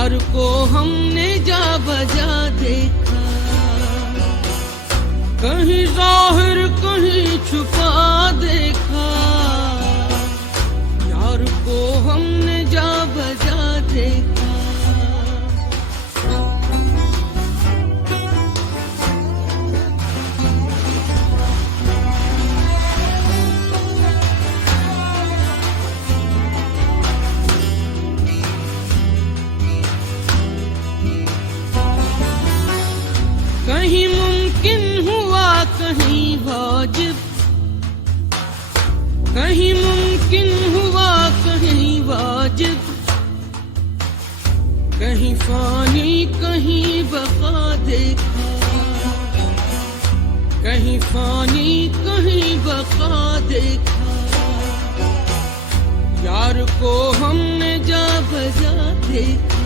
यार को हमने जा बजा देखा, कहीं जाहिर कहीं छुपा देखा। यार को हमने जा बजा देखा। कहीं मुमकिन हुआ कहीं वाजिब, कहीं मुमकिन हुआ कहीं वाजिब, कहीं फानी कहीं बका देखा, कहीं फानी कहीं बका देखा। यार को हमने जा बजा देखा,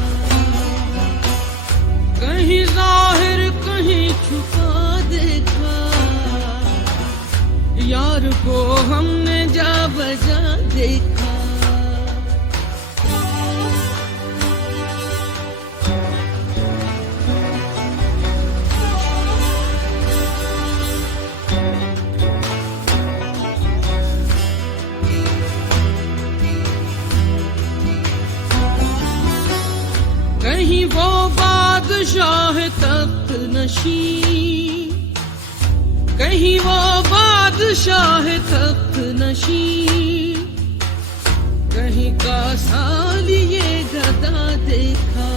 कहीं जाहिर कहीं छुपा देखा। यार को हमने जा बजा देखा। कहीं वो बादशाह तख्त नशी, कहीं वो बादशाह तख्त नशी, कहीं का सालिए गदा देखा,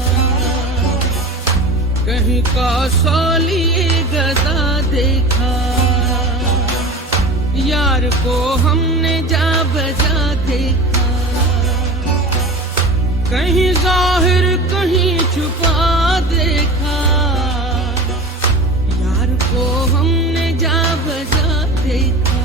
कहीं का सालिए गदा देखा। यार को हमने जा बजा देखा, कहीं जाहिर कहीं छुपा देखा। यार को हमने जा बजा देखा।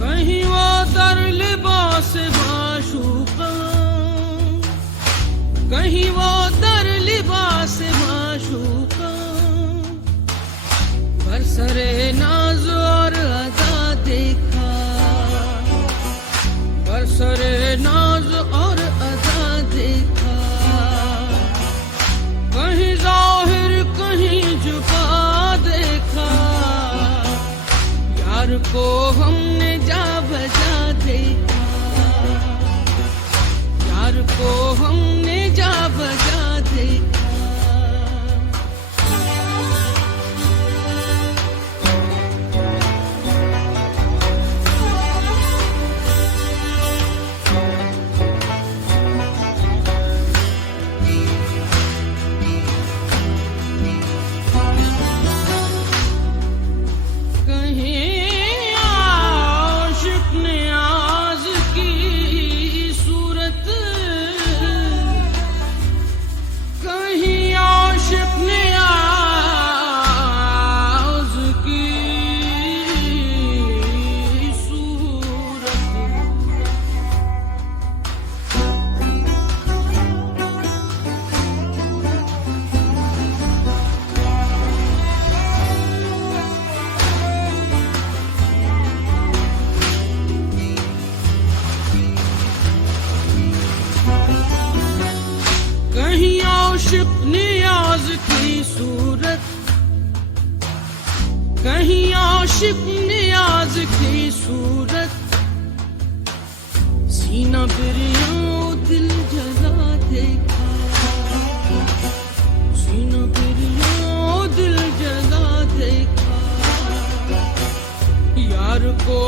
कहीं वो दर लिबास माशूका, कहीं वो दर लिबास माशूका, बरसरे नाज और अदा देखा, बरसरे नाज और अदा देखा। कहीं जाहिर कहीं छुपा देखा। यार को हमने जा बजा देखा, यार को हमने जा बजा देखा। कहीं आशिक नियाज की सूरत, कहीं आशिक नियाज की सूरत, सीना बिरिया दिल जला देखा, सीना बिरिया दिल जला देखा। यार को